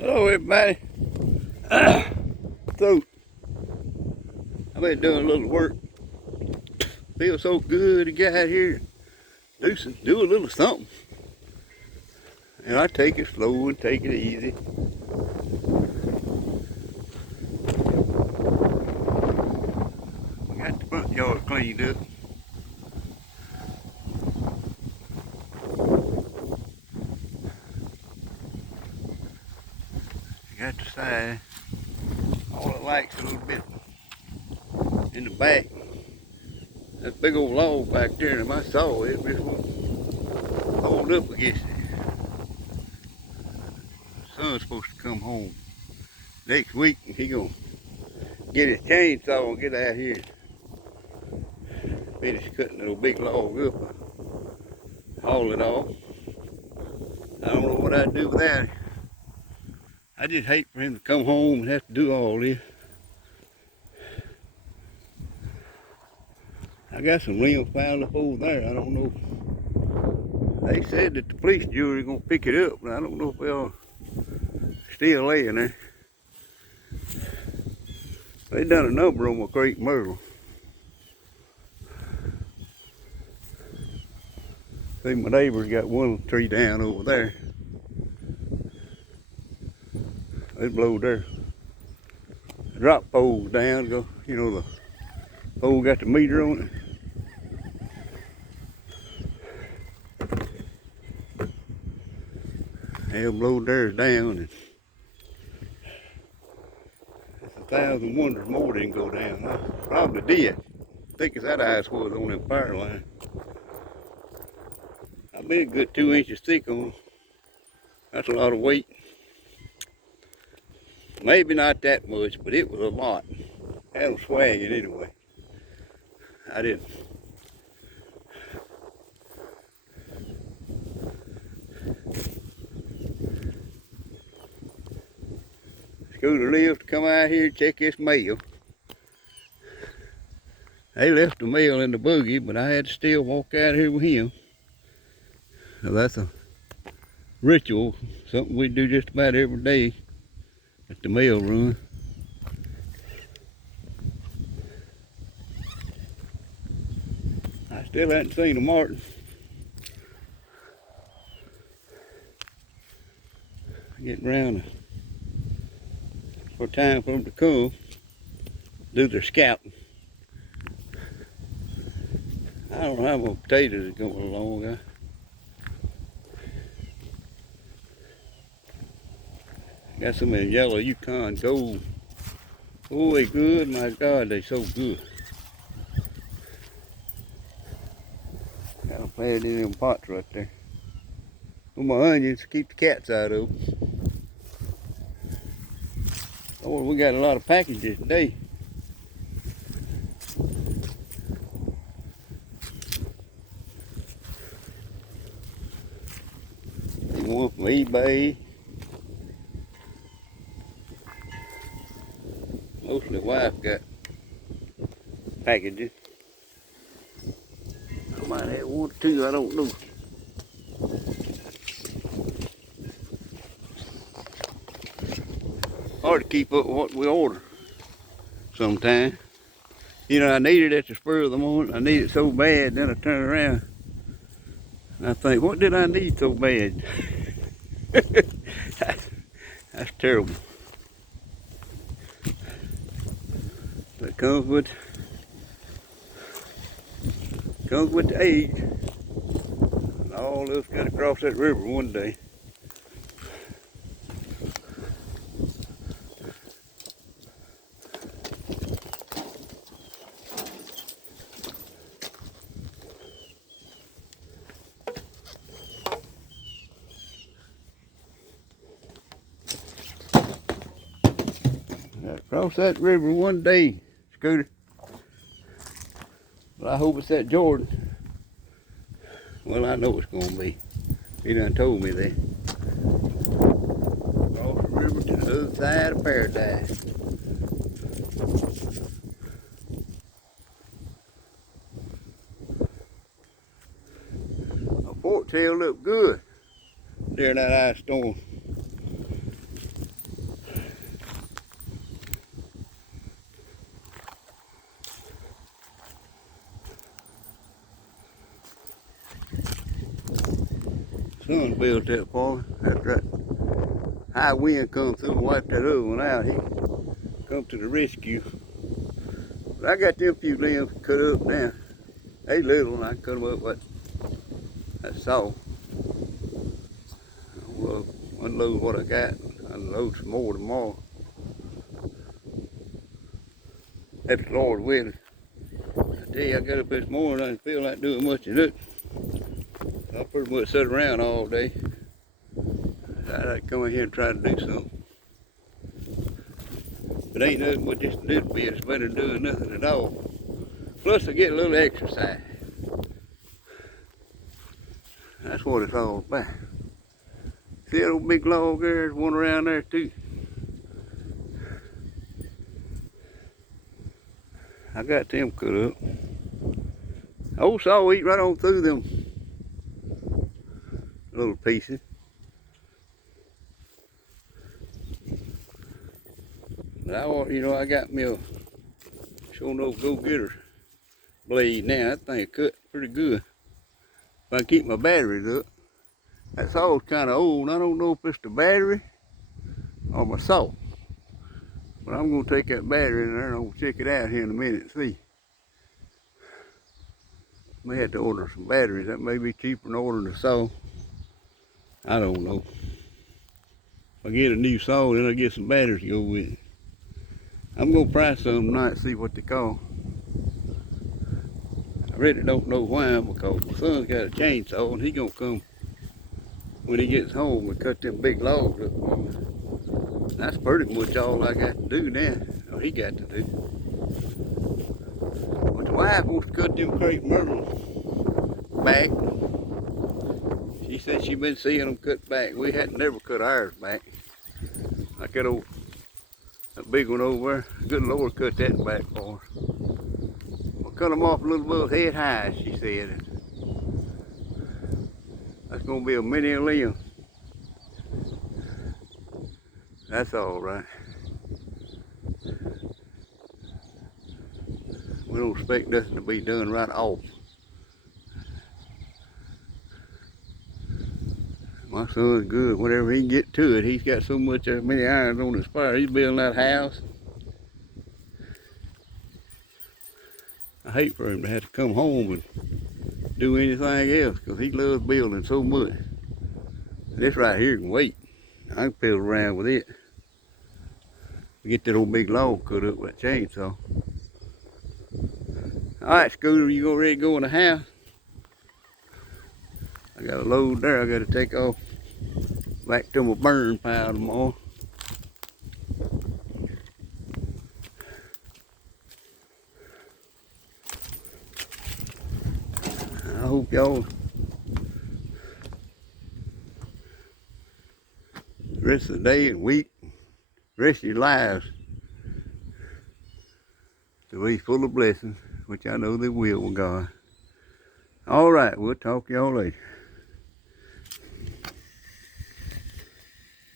Hello everybody. So I've been doing a little work. Feels so good to get out here, do a little something. And I take it slow and take it easy. Got the front yard cleaned up. Got the side. All the lights a little bit in the back. That big old log back there, and I saw it just won't hold up against it. The son's supposed to come home next week, and he gonna get his chainsaw and get out here. Finish cutting that old big log up, haul it off. I don't know what I'd do without it. I just hate for him to come home and have to do all this. I got some limbs piled up over there. I don't know. They said that the police jury gonna pick it up, but I don't know if they'll still laying there. They done a number on my creek myrtle. See, my neighbor's got one tree down over there. They blowed their drop poles down. Go, you know, the pole got the meter on it. They'll blow theirs down, and it's 1,000 wonders more didn't go down. I probably did. Thick as that ice was on that power line. I've been a good 2 inches thick on them. That's a lot of weight. Maybe not that much, but it was a lot. Had them swagging anyway. I didn't. Scooter lives to come out here and check his mail. They left the mail in the buggy, but I had to still walk out here with him. So that's a ritual, something we do just about every day at the mail run. I still haven't seen a martin. Getting around for time for them to come do their scouting. I don't have no potatoes going along. Got some of them yellow Yukon Gold. Oh, they good. My God, they so good. Got them planted in them pots right there. With my onions, keep the cats out of them. Oh, we got a lot of packages today. One from eBay. Mostly wife got packages. I might have one or two, I don't know. Hard to keep up with what we order sometimes. You know, I need it at the spur of the moment. I need it so bad, then I turn around and I think, what did I need so bad? That's terrible. But it comes with the age. And all of us got to cross that river one day. Cross that river one day, Scooter. Well, I hope it's that Jordan. Well, I know it's gonna be. He done told me that. Cross the river to the other side of paradise. My fork tail looked good during that ice storm. son built that for me. After that high wind come through and wiped that other one out, he come to the rescue. But I got them few limbs cut up now. They little and I cut them up with that saw. I'll unload what I got, unload some more tomorrow. If the Lord willing. I tell you, I got up this morning, I didn't feel like doing much of it. I pretty much sat around all day. I'd come in here and try to do something. But ain't nothing but just a little bit. It's better than doing nothing at all. Plus I get a little exercise. That's what it's all about. See that old big log there? There's one around there too. I got them cut up. Old saw eat right on through them little pieces. But I want, you know, I got me a sure no go-getter blade now. That thing cut pretty good. If I keep my batteries up. That saw's kind of old. I don't know if it's the battery or my saw. But I'm going to take that battery in there and I'm going to check it out here in a minute and see. May have to order some batteries. That may be cheaper than ordering a saw. I don't know. If I get a new saw, then I'll get some batteries to go with it. I'm going to price some tonight and see what they cost. I really don't know why, because my son's got a chainsaw and he's going to come when he gets home and cut them big logs up for me. That's pretty much all I got to do now, or he got to do. But the wife wants to cut them crepe myrtles back. She said she'd been seeing them cut back. We hadn't never cut ours back. Like that big one over there. Good Lord cut that back for us. We'll cut them off a little above head high, she said. That's going to be a mini limb. That's all right. We don't expect nothing to be done right off. My son's good. Whenever he can get to it, he's got so many irons on his fire. He's building that house. I hate for him to have to come home and do anything else because he loves building so much. This right here can wait. I can fiddle around with it. Get that old big log cut up with a chainsaw. Alright, Scooter, you ready to go in the house? I got a load there I got to take off back to my burn pile tomorrow. I hope y'all rest of the day and week, rest of your lives to be full of blessings, which I know they will with God. All right, we'll talk to y'all later.